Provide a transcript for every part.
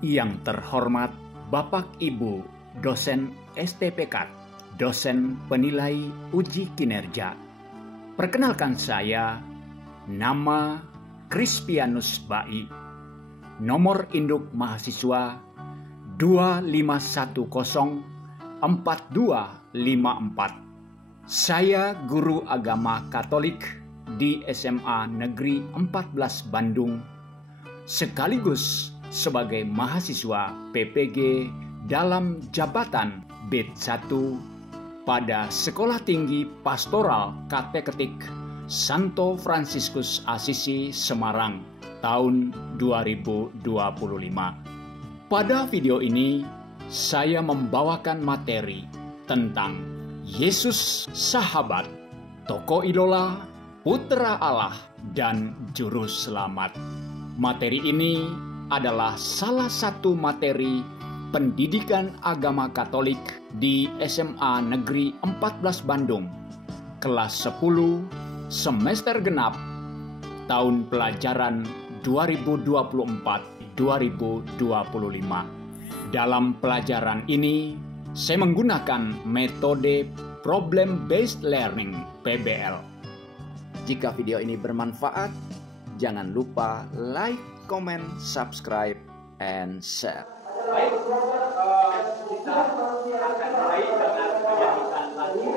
Yang terhormat Bapak Ibu dosen STPK, dosen penilai uji kinerja. Perkenalkan saya, nama Krispianus Bai, nomor induk mahasiswa 25104254. Saya guru agama Katolik di SMA Negeri 14 Bandung, sekaligus sebagai mahasiswa PPG dalam jabatan B1 pada Sekolah Tinggi Pastoral Kateketik Santo Fransiskus Asisi Semarang tahun 2025. Pada video ini saya membawakan materi tentang Yesus sahabat, tokoh idola, putra Allah, dan juru selamat. Materi ini adalah salah satu materi pendidikan agama Katolik di SMA Negeri 14 Bandung, kelas 10, semester genap, tahun pelajaran 2024-2025. Dalam pelajaran ini, saya menggunakan metode Problem Based Learning (PBL). Jika video ini bermanfaat, jangan lupa like, comment, subscribe, and share. Baik, kita akan mulai dengan penyanyian lagu.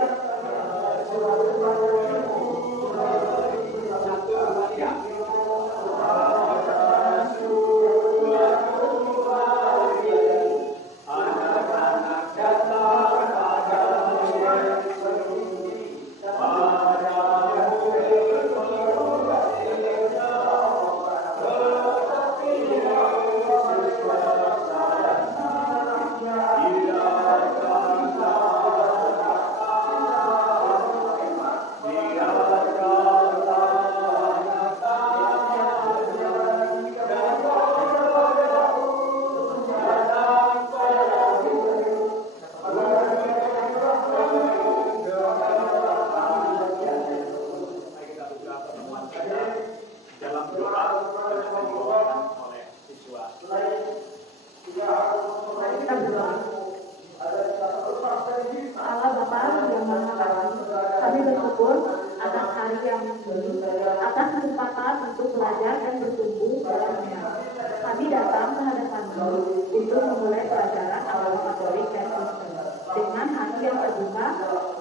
Atas kesempatan untuk belajar dan bertumbuh dalamnya. Kami datang ke hadapan-Mu untuk memulai pelajaran agama Katolik dan Kristen dengan hati yang terbuka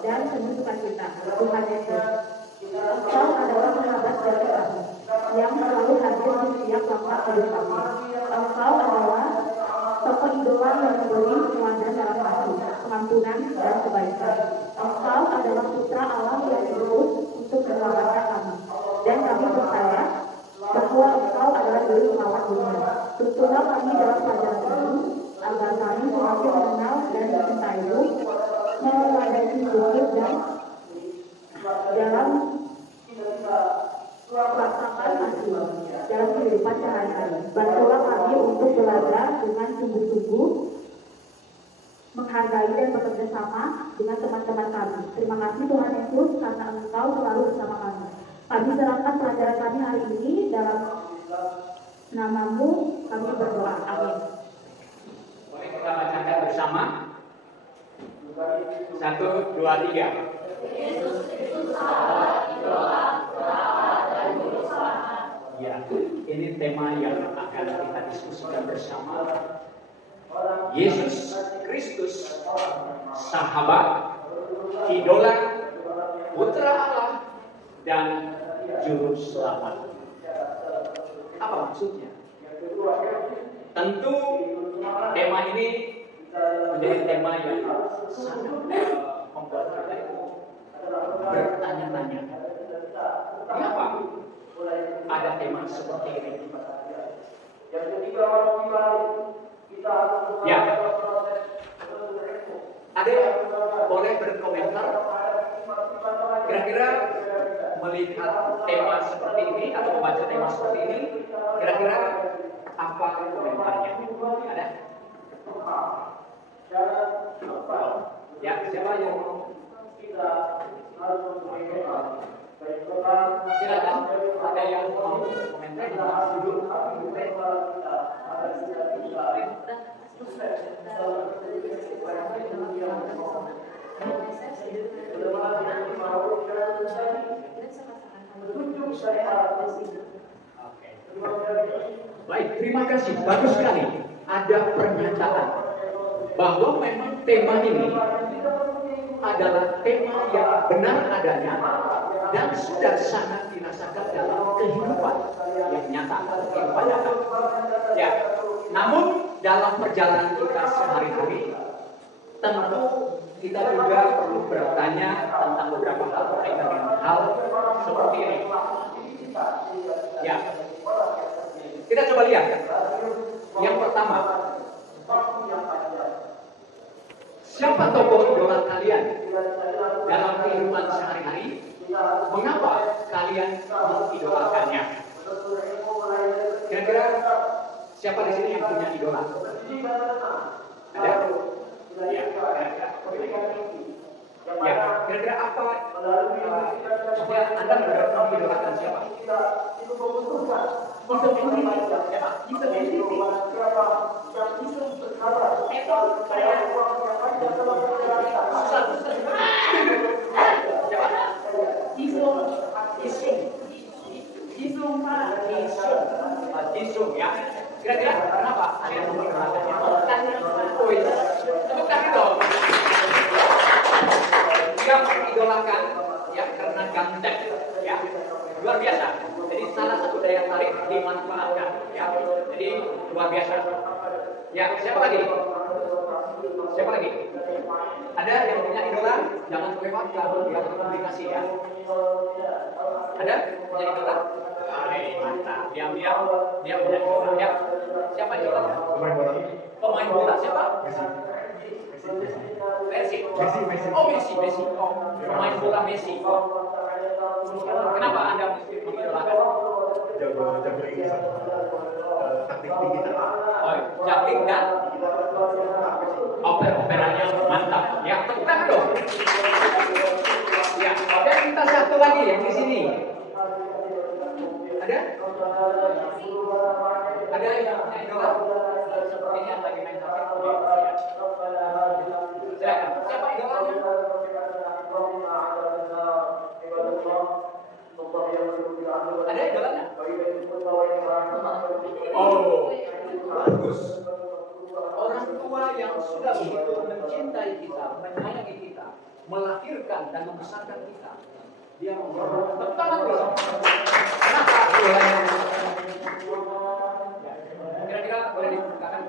dan penuh sukacita. Tuhan Yesus, Engkau adalah sahabat dari kami yang selalu hadir di setiap langkah hidup kami. Engkau adalah tokoh idola yang memberi teladan dalam kasih, pengampunan, dan kebaikan. Engkau adalah putra Allah yang diutus untuk menyelamatkan kami. Dan kami percaya bahwa Engkau adalah juru selamat dunia. Tuntunlah kami dalam pelajaran ini, agar kami semakin mengenal dan mencintai-Mu, meladani hidup dan dalam melaksanakan kasih dalam kehidupan sehari-hari. Bantulah kami untuk belajar dengan sungguh-sungguh, menghargai dan bekerja sama dengan teman-teman kami. Terima kasih Tuhan Yesus karena Engkau selalu bersama kami. Kami serahkan pelajaran kami hari ini dalam nama-Mu, kami berdoa. Amin. Boleh kita bacakan bersama? 1, 2, 3. Yesus Kristus sahabat, idola, perawat, dan juru selamat. Ya, ini tema yang akan kita diskusikan bersama. Yesus Kristus sahabat, idola, putra Allah, dan juru selamat. Apa maksudnya? Tentu tema ini menjadi tema yang sangat membuat kita itu bertanya-tanya. Kenapa ada tema seperti ini? Ya, ada yang boleh berkomentar? Kira-kira melihat tema seperti ini atau membaca tema seperti ini, kira-kira apa komentarnya? Ada? Ya, siapa yang mau? Silakan. Ada yang mau komentar? Dulu. Baik, terima kasih. Bagus sekali. Ada pernyataan bahwa memang tema ini adalah tema yang benar adanya dan sudah sangat dirasakan dalam kehidupan yang nyata, kehidupan nyata. Ya, namun dalam perjalanan kita sehari-hari, tentu kita juga perlu bertanya tentang beberapa hal berkaitan dengan hal seperti ini. Ya, kita coba lihat. Yang pertama, siapa tokoh idola kalian dalam kehidupan sehari-hari? Mengapa kalian mengidolakannya? Kira-kira siapa di sini yang punya idola? Ada? Ya, kira-kira apa? Anda mengidolakan siapa? Jisung ya. Kira-kira kenapa Anda mengidolakannya? Tepuk tangan dong. Dia mengidolakan ya karena ganteng ya, luar biasa. Jadi salah satu daya tarik dimanfaatkan ya. Jadi luar biasa. Ya, siapa lagi? Siapa lagi? Ada yang punya idola? Jangan lewat kalau dia berkomunikasi ya. Ada punya idola? Mantap. Diam-diam dia punya idola ya. Siapa idolanya? Pemain bola siapa? Messi. Oh, Messi. Oh, pemain bola Messi. Kenapa Anda mengidolakan? Jago taktik tinggi. Oh, juggling dan operanya mantap. Ya, tepuk tangan dong. Ya, oke, kita satu lagi yang di sini. Ada? Ada yang punya idola? Sepertinya yang lagi main HP. Silakan. Siapa idolanya? Ada idolanya? Oh, bagus. Orang tua yang sudah begitu mencintai kita, menyayangi kita, melahirkan dan membesarkan kita, dia memberikan tangan dulu. Kenapa idolanya? Kira-kira boleh dibukakan?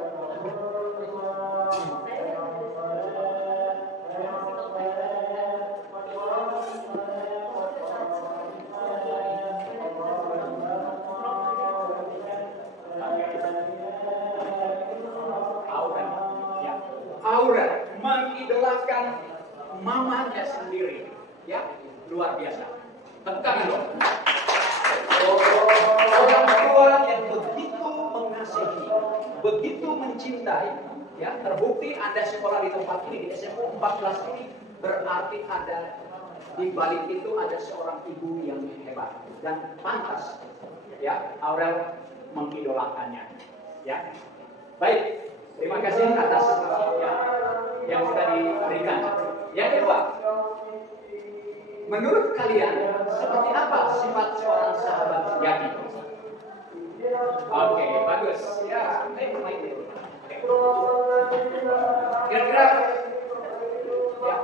Aura mengidolakan mamanya sendiri, ya, luar biasa. Tekan dong. Orang tua yang begitu mengasihi, begitu mencintai, ya, terbukti Anda sekolah di tempat ini di SMU 14 ini berarti ada di balik itu ada seorang ibu yang hebat dan pantas, ya, Aura mengidolakannya, ya. Baik. Terima kasih atas yang sudah diberikan. Yang kedua, menurut kalian seperti apa sifat seorang sahabat sejati? Oke, bagus. Ya, kira-kira ya.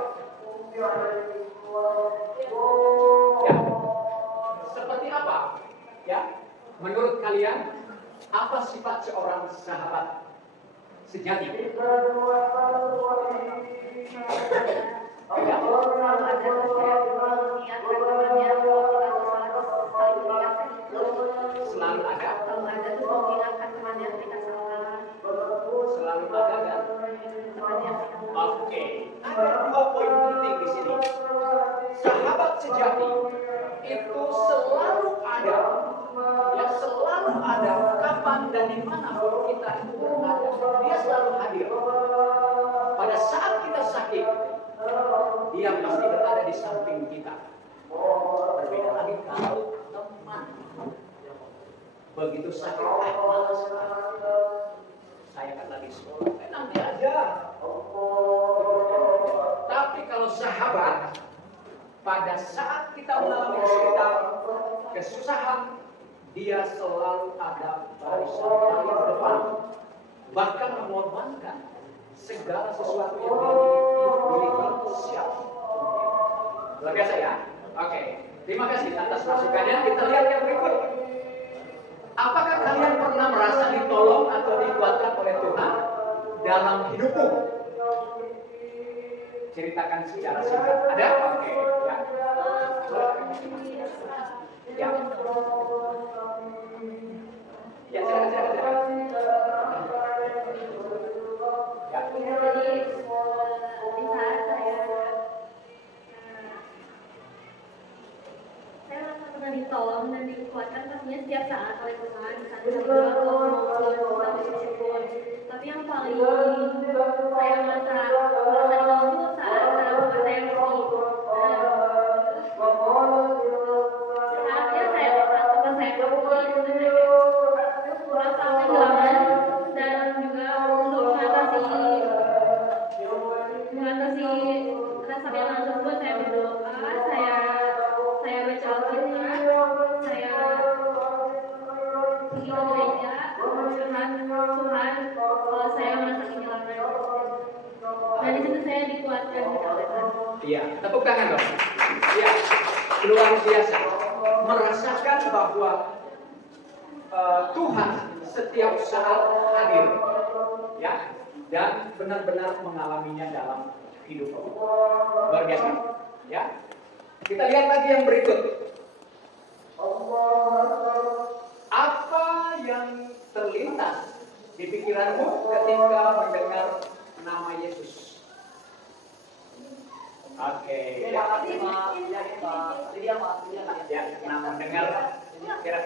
Seperti apa? Ya, menurut kalian apa sifat seorang sahabat sejati? Selalu ada tuh mengingatkan temannya ketika salah. Selalu ada dan oke. Ada dua poin penting di sini. Sahabat sejati itu selalu ada, ya, selalu ada kapan dan di mana kita itu berada. Dia selalu hadir. Pada saat kita sakit, dia pasti berada di samping kita. Berbeda lagi kalau teman begitu sakit, malas. Saya kan lagi sekolah, nanti aja. kesusahan, dia selalu ada barisan paling depan, bahkan mengorbankan segala sesuatu yang dimiliki siap. Luar biasa ya. Oke, terima kasih atas masukannya. Kita lihat yang berikut. Apakah kalian pernah merasa ditolong atau dikuatkan oleh Tuhan dalam hidupmu? Ceritakan secara singkat. Ada? Oke, ya. Ya. Ya, silakan. Ya. Jadi di saat saya merasa pernah ditolong dan dikuatkan pastinya setiap saat oleh Tuhan. Di saat saya berdoa maupun bersyukur. Tapi yang paling saya merasa ditolong itu saat saya mesti saatnya saya atau saya pergi merasa kehilangan dan juga untuk mengatasi rasa kehilangan tersebut saya berdoa, saya baca Alkitab, saya pergi ke gereja, Tuhan kalau saya merasa kehilangan. Nah di situ saya dikuatkan gitu oleh Tuhan. Iya, tepuk tangan dong. Iya, luar biasa. Merasakan bahwa Tuhan setiap saat hadir, ya, dan benar-benar mengalaminya dalam hidup. Luar biasa, ya. Kita lihat lagi yang berikut. Apa yang terlintas di pikiranmu ketika mendengar nama Yesus? Oke. Ya, mendengar kira.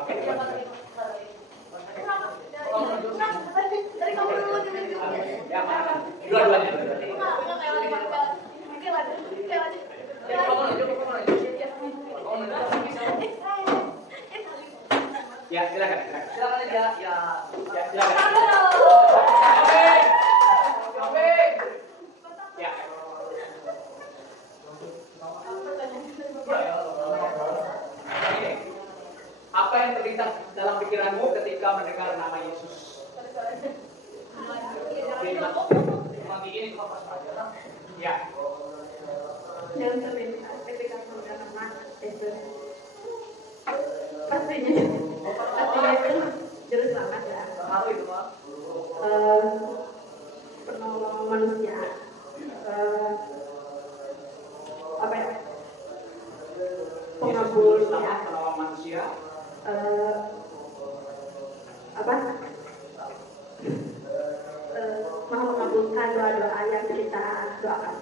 Oke. Ya, dua-duanya. Ya, silakan. Silakan ya. Ya, silakan. Oke. Ya. Apa yang terlintas dalam pikiranmu ketika mendengar nama Yesus? Ya. Yang terlintas ketika mendengar nama Yesus. Pastinya itu juru selamat ya. Penolong manusia. Apa ya? Pengabul ya. Penolong manusia. Maha mengabulkan doa-doa yang kita doakan.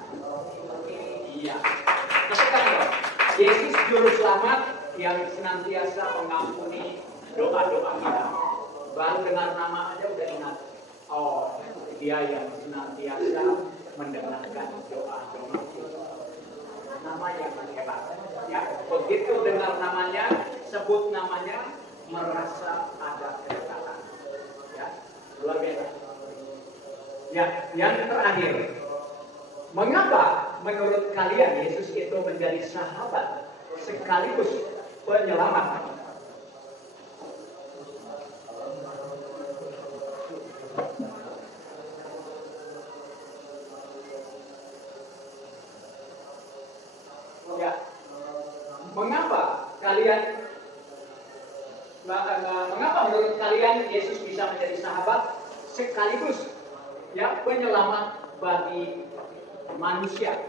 Iya. Yesus juru selamat yang senantiasa mengampuni doa-doa kita. Baru dengar nama aja udah ingat. Oh, dia yang senantiasa mendengarkan doa-doa kita. Nama yang hebat. Ya, begitu dengar namanya, sebut namanya, merasa ada kedekatan. Ya, luar biasa. Ya, yang terakhir. Mengapa menurut kalian Yesus itu menjadi sahabat sekaligus penyelamat? Ya, mengapa menurut kalian Yesus bisa menjadi sahabat sekaligus ya penyelamat bagi manusia?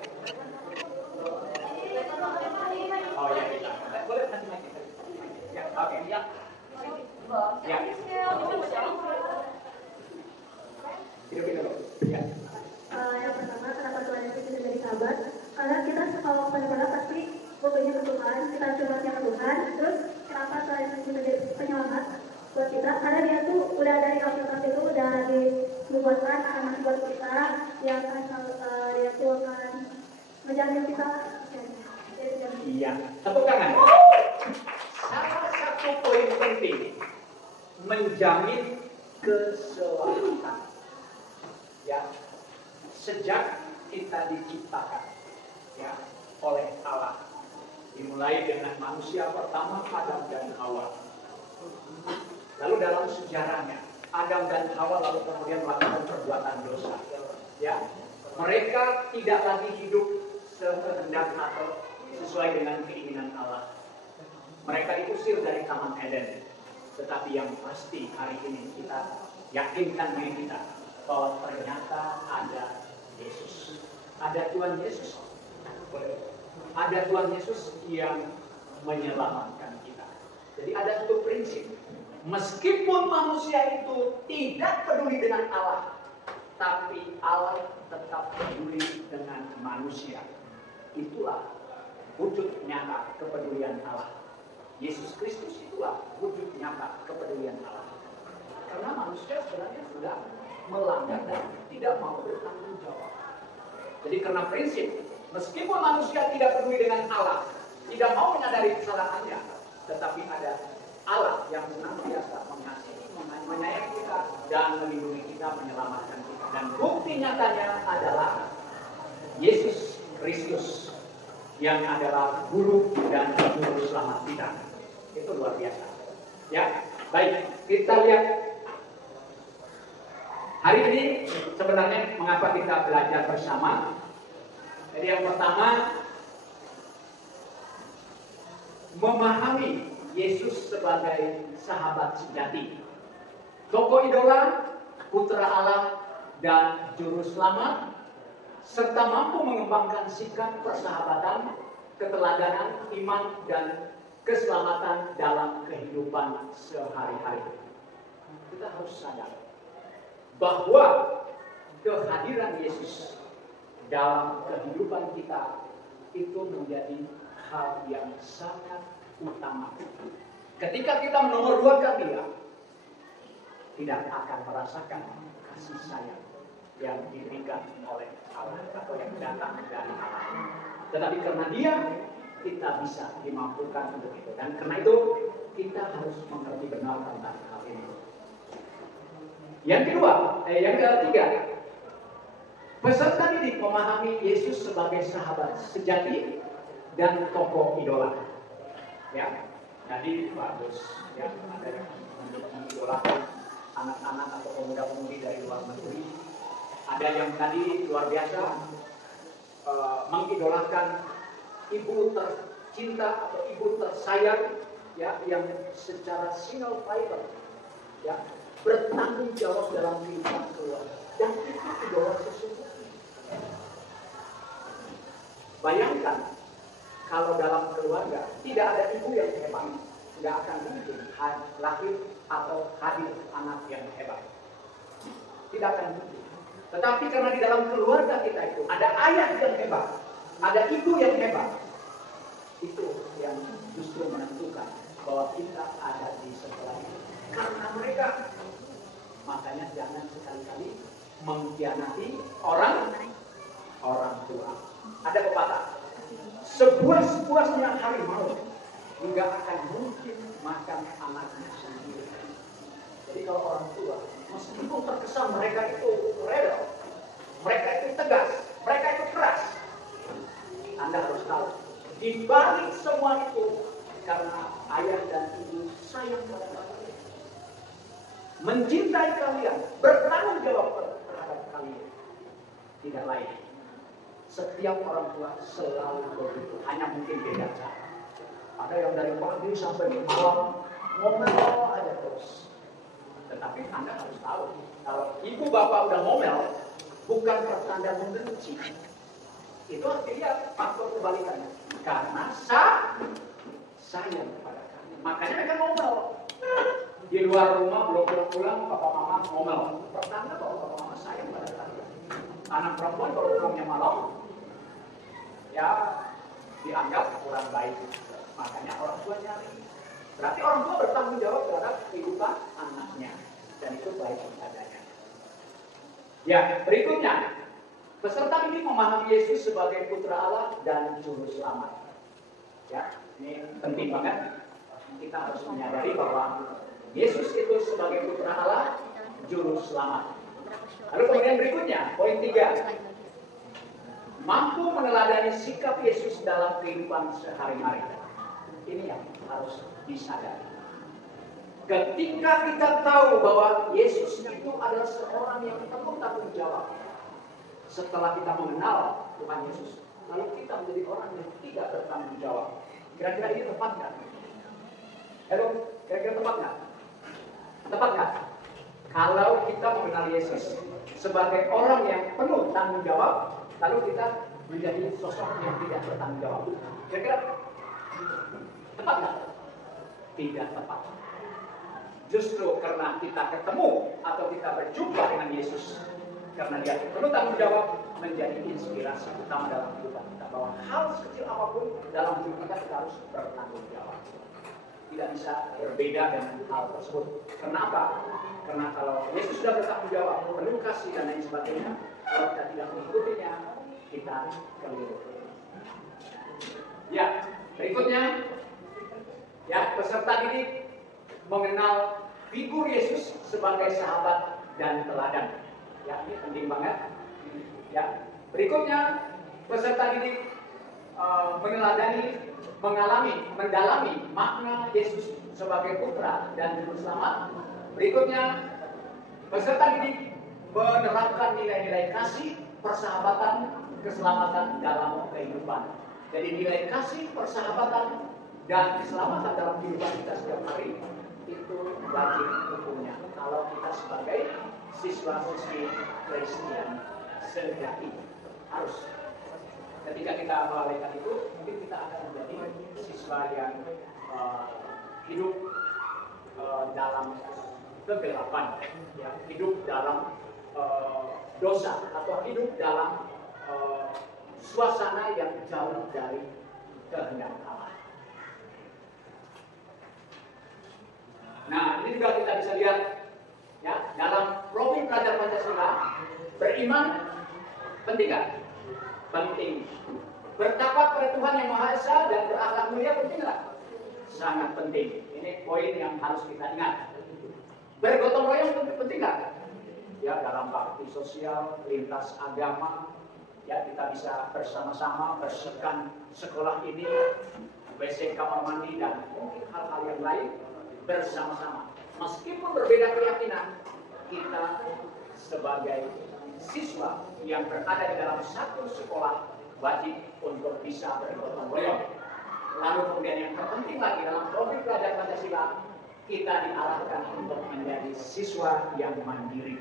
Oh ya, kita boleh nanti lagi. Ya, oke, ya. Ya. Hidup dulu. Ya. Yang pertama, kenapa Tuhan Yesus bisa jadi sahabat? Karena kita kalau pada pasti bertanya ke Tuhan, kita curhatnya ke Tuhan. Terus kenapa Tuhan Yesus bisa jadi penyelamat buat kita? Karena dia tuh udah dari Alkitab itu udah dibuatkan akan buat kita, dia akan dia tuh akan menjamin kita. Iya, tepuk tangan. Salah satu poin penting menjamin keselamatan. Ya, sejak kita diciptakan ya oleh Allah. Dimulai dengan manusia pertama, Adam dan Hawa. Lalu dalam sejarahnya, Adam dan Hawa lalu kemudian melakukan perbuatan dosa. Ya, mereka tidak lagi hidup sekehendak atau sesuai dengan keinginan Allah. Mereka diusir dari Taman Eden. Tetapi yang pasti hari ini kita yakinkan diri kita bahwa ternyata ada Yesus. Ada Tuhan Yesus. Ada Tuhan Yesus yang menyelamatkan kita. Jadi ada satu prinsip. Meskipun manusia itu tidak peduli dengan Allah, tapi Allah tetap peduli dengan manusia. Itulah wujud nyata kepedulian Allah. Yesus Kristus itulah wujud nyata kepedulian Allah. Karena manusia sebenarnya sudah melanggar dan tidak mau bertanggung jawab. Jadi karena prinsip, meskipun manusia tidak peduli dengan Allah, tidak mau menyadari kesalahannya, tetapi ada Allah yang senantiasa mengasihi, menyayangi kita, dan melindungi kita, menyelamatkan kita. Dan bukti nyatanya adalah Yesus Kristus yang adalah guru dan juru selamat kita. Itu luar biasa. Ya, baik, kita lihat hari ini sebenarnya mengapa kita belajar bersama. Jadi yang pertama, memahami Yesus sebagai sahabat sejati, tokoh idola, putra Allah, dan juru selamat, serta mampu mengembangkan sikap persahabatan, keteladanan, iman, dan keselamatan dalam kehidupan sehari-hari. Kita harus sadar bahwa kehadiran Yesus dalam kehidupan kita itu menjadi hal yang sangat utama. Ketika kita menomorduakan Dia, tidak akan merasakan kasih sayang yang diberikan oleh Allah atau yang datang dari Allah. Tetapi karena Dia, kita bisa dimampukan untuk itu. Dan karena itu kita harus mengerti benar tentang hal ini. Yang ketiga, peserta didik memahami Yesus sebagai sahabat sejati dan tokoh idola. Ya, tadi bagus. Ya, ada yang mengidolakan anak-anak atau pemuda-pemudi dari luar negeri. Ada yang tadi luar biasa mengidolakan ibu tercinta atau ibu tersayang, ya, yang secara single fiber, ya, bertanggung jawab dalam kehidupan keluarga. Dan itu idola sesungguhnya. Bayangkan kalau dalam keluarga tidak ada ibu yang hebat, tidak akan mungkin lahir atau hadir anak yang hebat. Tidak akan mungkin. Tetapi karena di dalam keluarga kita itu ada ayah yang hebat, ada ibu yang hebat, itu yang justru menentukan bahwa kita ada di sebelah itu. Karena mereka, makanya jangan sekali-kali mengkhianati orang tua. Ada pepatah, sepuas-puasnya harimau nggak akan mungkin makan anaknya sendiri. Jadi kalau orang tua, meskipun terkesan mereka itu rebel, mereka itu tegas, mereka itu keras, Anda harus tahu, di balik semua itu karena ayah dan ibu sayang pada kalian, mencintai kalian, bertanggung jawab terhadap kalian. Tidak lain, setiap orang tua selalu begitu, hanya mungkin beda cara. Ada yang dari pagi sampai malam ngomel aja terus. Tetapi Anda harus tahu, kalau ibu bapak udah ngomel, bukan pertanda membenci. Itu artinya faktor kebalikannya. Karena sayang kepada kalian. Makanya mereka ngomel. Di luar rumah belum pulang, papa mama ngomel. Pertanda bahwa papa mama sayang pada kalian. Anak perempuan kalau pulangnya malam, ya dianggap kurang baik. Makanya orang tua nyari. Berarti orang tua bertanggung jawab terhadap kehidupan anaknya. Dan itu baik adanya. Ya, berikutnya. Peserta ini memahami Yesus sebagai putra Allah dan juru selamat. Ya, ini penting banget. Kita harus menyadari bahwa Yesus itu sebagai putra Allah, juru selamat. Lalu kemudian berikutnya, poin 3. mampu meneladani sikap Yesus dalam kehidupan sehari-hari. Ini yang harus disadari. Ketika kita tahu bahwa Yesus itu adalah seorang yang penuh tanggung jawab, setelah kita mengenal Tuhan Yesus, lalu kita menjadi orang yang tidak bertanggung jawab. Kira-kira ini tepat nggak? Halo, kira-kira tepat nggak? Tepat nggak? Kalau kita mengenal Yesus sebagai orang yang penuh tanggung jawab, lalu kita menjadi sosok yang tidak bertanggung jawab. Kira-kira tepat nggak? Tidak tepat. Justru karena kita ketemu atau kita berjumpa dengan Yesus, karena dia penuh tanggung jawab, menjadi inspirasi utama dalam kehidupan kita, bahwa hal sekecil apapun dalam hidup kita harus bertanggung jawab. Tidak bisa berbeda dengan hal tersebut. Kenapa? Karena kalau Yesus sudah bertanggung jawab, penuh kasih dan lain sebagainya, kalau kita tidak mengikutinya, kita keliru. Ya, berikutnya, ya, peserta didik mengenal figur Yesus sebagai sahabat dan teladan. Ya, ini penting banget. Ya, berikutnya peserta didik mendalami makna Yesus sebagai putra dan juru selamat. Berikutnya peserta didik menerapkan nilai-nilai kasih, persahabatan, keselamatan dalam kehidupan. Jadi nilai kasih, persahabatan, dan keselamatan dalam kehidupan kita setiap hari itu wajib hukumnya kalau kita sebagai siswa-siswi Kristen sejati. Harus. Ketika kita melalaikan itu, mungkin kita akan menjadi siswa yang hidup dalam kegelapan, ya, hidup dalam dosa, atau hidup dalam suasana yang jauh dari kehendak Allah. Nah, ini juga kita bisa lihat, ya, dalam profil pelajar Pancasila, beriman penting nggak? Penting. Bertakwa pada Tuhan Yang Maha Esa dan berakhlak mulia penting nggak? Sangat penting. Ini poin yang harus kita ingat. Bergotong royong penting nggak? Ya, dalam bakti sosial, lintas agama, ya, kita bisa bersama-sama bersihkan sekolah ini, WC, kamar mandi, dan mungkin hal-hal yang lain bersama-sama. Meskipun berbeda keyakinan, kita sebagai siswa yang berada di dalam satu sekolah wajib untuk bisa bergotong royong. Lalu kemudian yang terpenting lagi dalam profil pelajar Pancasila, kita diarahkan untuk menjadi siswa yang mandiri.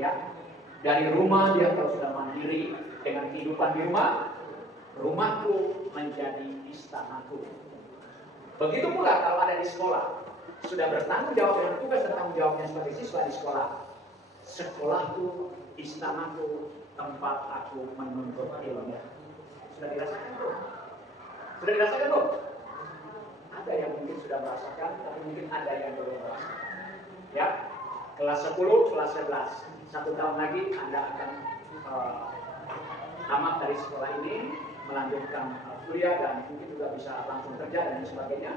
Ya, dari rumah dia kalau sudah mandiri dengan kehidupan di rumah, rumahku menjadi istanaku. Begitu pula kalau ada di sekolah, sudah bertanggung jawab dengan tugas dan tanggung jawabnya sebagai siswa di sekolah. Sekolahku, istanaku, tempat aku menuntut ilmu. Sudah dirasakan belum? Sudah dirasakan belum? Ada yang mungkin sudah merasakan, tapi mungkin ada yang belum merasakan. Ya, kelas 10, kelas 11, 1 tahun lagi Anda akan tamat dari sekolah ini, melanjutkan kuliah dan mungkin juga bisa langsung kerja dan sebagainya.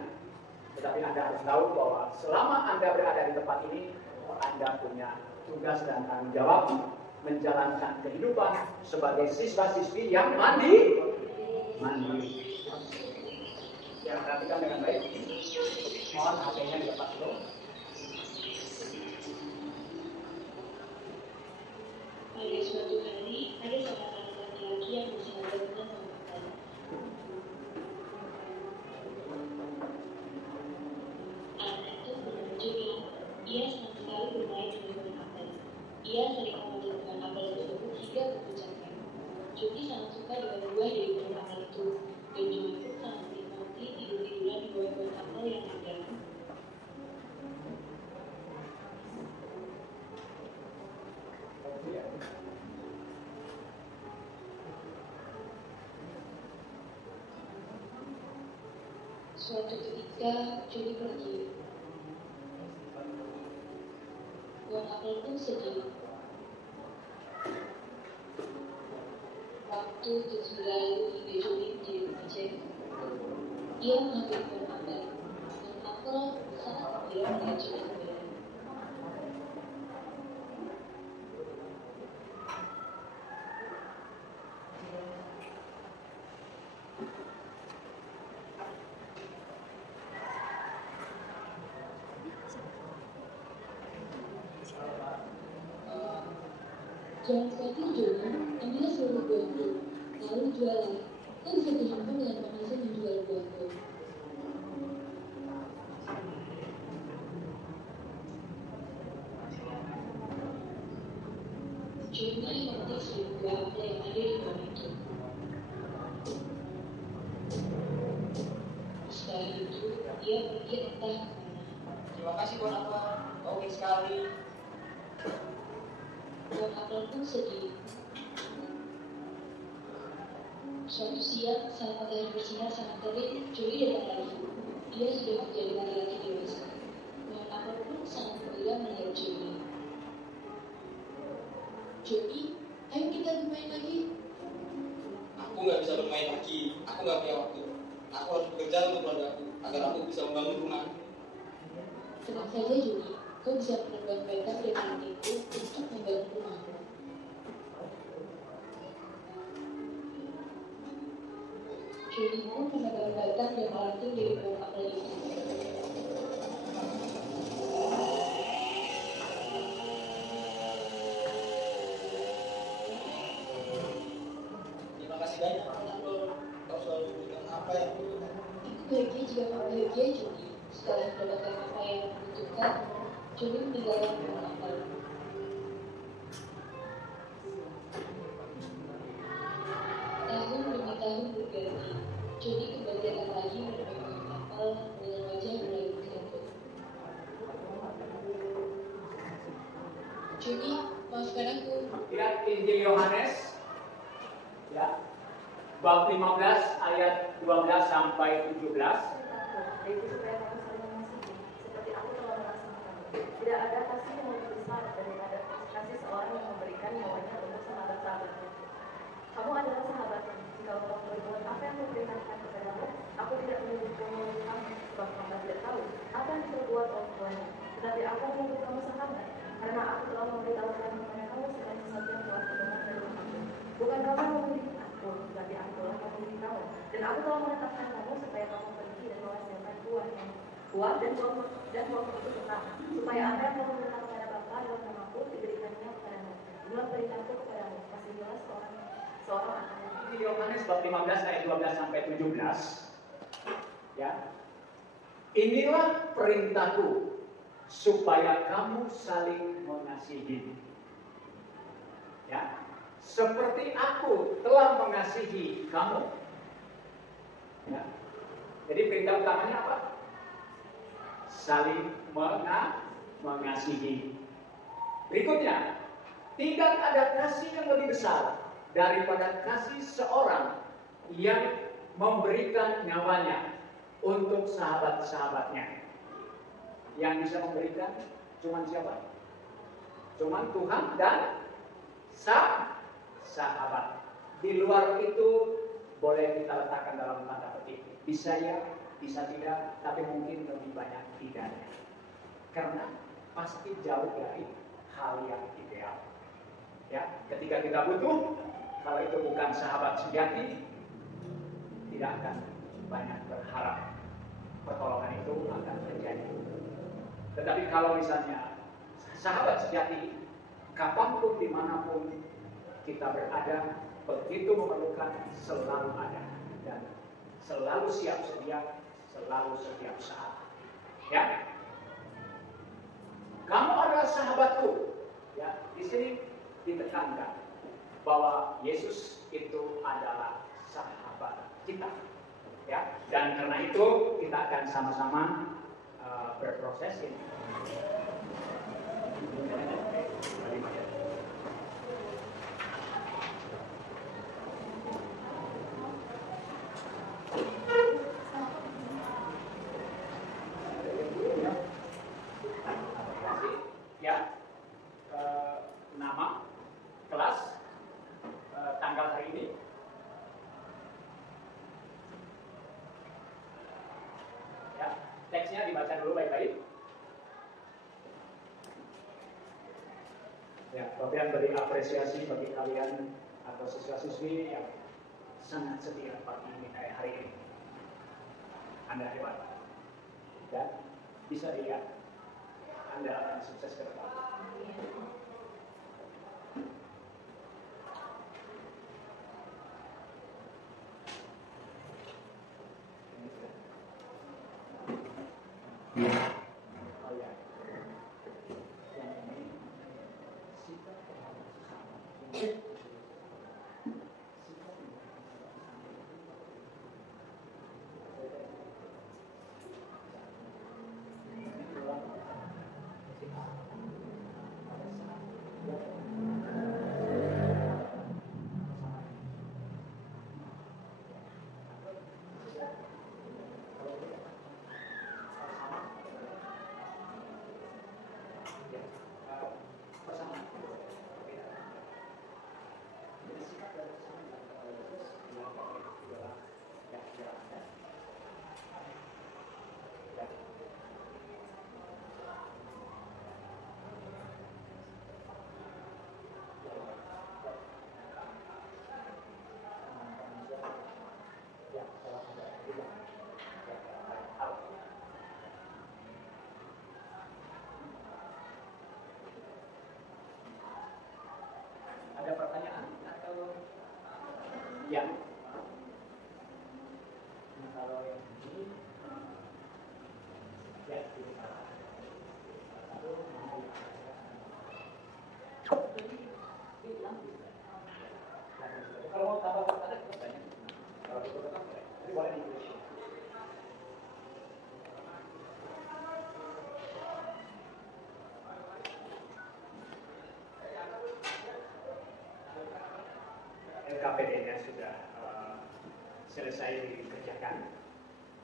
Tetapi Anda harus tahu bahwa selama Anda berada di tempat ini, Anda punya tugas dan tanggung jawab menjalankan kehidupan sebagai siswa-siswi yang mandiri. Ya, perhatikan dengan baik. Mohon HP-nya dilepas dulu. Pada suatu hari, ada seorang laki-laki yang bersahabat dengan memakan. Anak itu menunjukkan ia senang sekali bermain dengan apel. Ia sering memotongkan apel tersebut hingga berpecahkan. Juki sangat suka dengan buah dari pohon apel itu, dan Juki pun sangat menikmati tidur-tiduran di bawah pohon apel yang indah. Suatu ketika Juli pergi. Pohon apel pun sedih. Waktu terus berlalu hingga Juli menjadi kecil. Ia mengambil pohon apel, dan apel sangat gembira melihat Juli kembali. Jangan khawatir Joni, ambillah seluruh buahku, lalu jualah. Kau bisa berhimpun dengan penghasilan menjual buahku. Joni memetik seluruh buah apel yang ada di pohon itu. Setelah itu, dia pergi entah kemana. Terima kasih Bon Apel, kau baik sekali. Pohon apel pun sedih. Suatu siang, saat matahari bersinar sangat terik, Joni datang lagi. Dia sudah menjadi laki-laki dewasa. Pohon apel pun sangat gembira melihat Joni. Joni, ayo kita bermain lagi. Aku nggak bisa bermain lagi, aku nggak punya waktu. Aku harus bekerja untuk keluargaku, agar aku bisa membangun rumah. Tenang saja Joni, kau bisa menebang batang dan nantiku untuk membangun rumah. Joni pun menebang batang dan melanting dari pohon apel itu. Terima kasih banyak Bon Apel, kau selalu memberikan apa yang aku butuhkan. Aku bahagia jika kau bahagia Joni. Setelah mendapatkan apa yang dibutuhkan, Joni meninggalkan pohon apel. Tahun demi tahun berganti. Joni kembali datang lagi menemui pohon apel dengan wajah mulai bergantung. Joni, maafkan aku. Lihat Injil Yohanes, ya, bab 15 ayat 12 sampai 17. Yaitu supaya kamu saling mengasihi, seperti aku telah mengasihi kamu. Tidak ada kasih yang lebih besar daripada kasih seorang yang memberikan nyawanya untuk sahabat-sahabatnya. Kamu adalah sahabatnya. Jika kamu berbuat apa yang kuperintahkan kepadamu, aku tidak menuntut kamu oleh kamu, sebab kamu tidak tahu apa yang diperbuat oleh tuannya. Tetapi aku menuntut kamu sahabat, karena aku telah memberitahukan kepada kamu segala sesuatu yang telah kudengar dari aku. Bukan kamu yang memilih aku, tetapi aku telah memilih kamu. Dan aku telah menetapkan kamu supaya kamu pergi dan menghasilkan buah dan buah itu tetap, supaya apa yang kamu minta kepada Bapa dalam namaku diberikannya kepadamu. Inilah perintahku kepadamu, kasihilah seorang anak. Injil Yohanes bab 15 ayat 12 sampai 17. Ya. Inilah perintahku supaya kamu saling mengasihi. Ya. Seperti aku telah mengasihi kamu. Ya. Jadi perintah utamanya apa? Saling mengasihi. Berikutnya, tidak ada kasih yang lebih besar daripada kasih seorang yang memberikan nyawanya untuk sahabat-sahabatnya. Yang bisa memberikan cuma siapa? Cuma Tuhan dan sahabat. Di luar itu boleh kita letakkan dalam tanda petik. Bisa ya, bisa tidak, tapi mungkin lebih banyak tidaknya. Karena pasti jauh dari hal yang ideal. Ya, ketika kita butuh, kalau itu bukan sahabat sejati, tidak akan banyak berharap pertolongan itu akan terjadi. Tetapi kalau misalnya sahabat sejati, kapanpun dimanapun kita berada, begitu memerlukan selalu ada dan selalu siap sedia, selalu setiap saat. Ya, kamu adalah sahabatku. Ya, di sini ditekankan bahwa Yesus itu adalah sahabat kita. Ya, dan karena itu kita akan sama-sama berproses ini. Ya, nama, kelas, tanggal hari ini. Ya, teksnya dibaca dulu baik-baik. Ya, Bapak beri apresiasi bagi kalian atau siswa-siswi yang sangat setia pagi ini hari ini. Anda hebat dan bisa dilihat Anda akan sukses ke depan. Kalau mau tambah kata kita banyak. Kalau itu tetap boleh. Jadi boleh di Inggris. LKPD-nya sudah selesai dikerjakan.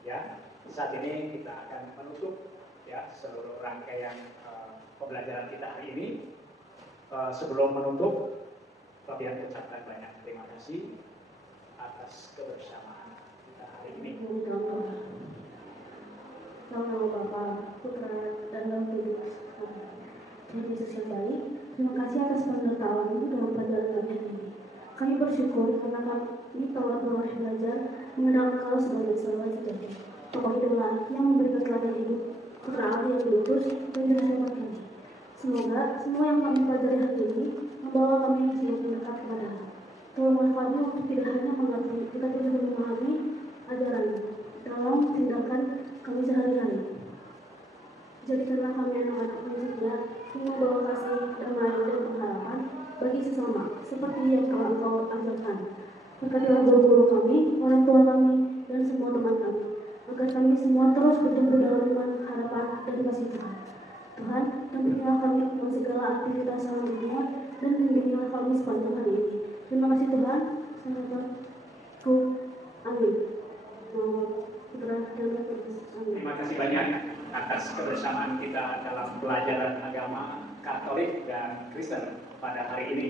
Ya, saat ini kita akan menutup ya seluruh rangkaian pembelajaran kita hari ini. Sebelum menutup, Fabian ucapkan banyak terima kasih atas kebersamaan kita hari ini. Nama Bapa, Putra, dan Roh Kudus. Tuhan Yesus yang baik, terima kasih atas pengetahuan dalam pelajaran kami ini. Kami bersyukur karena kami telah belajar mengenal Engkau sebagai Salwa sejati, tokoh idola yang memberi teladan hidup, Putra Allah yang diutus dan Juru Selamat kami. Semoga semua yang kami pelajari hari ini membawa kami semakin dekat kepada-Mu. Tolonglah kami untuk tidak hanya mengerti, tetapi juga memahami ajaran-Mu dalam tindakan kami sehari-hari. Jadikanlah kami anak-anak manusia yang membawa kasih, damai, dan pengharapan bagi sesama, seperti yang telah Engkau ajarkan. Berkatilah guru-guru kami, orang tua kami, dan semua teman kami, agar kami semua terus bertumbuh dalam iman, harapan, dan kasih Tuhan. Tuhan, dampingilah kami dalam segala aktivitas selama dunia, dan bimbinglah kami sepanjang hari ini. Terima kasih Tuhan, Tuhanku, amin. Terima kasih banyak atas kebersamaan kita dalam pelajaran agama Katolik dan Kristen pada hari ini.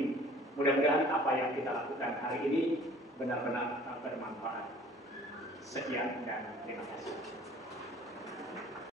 Mudah-mudahan apa yang kita lakukan hari ini benar-benar bermanfaat. Sekian dan terima kasih.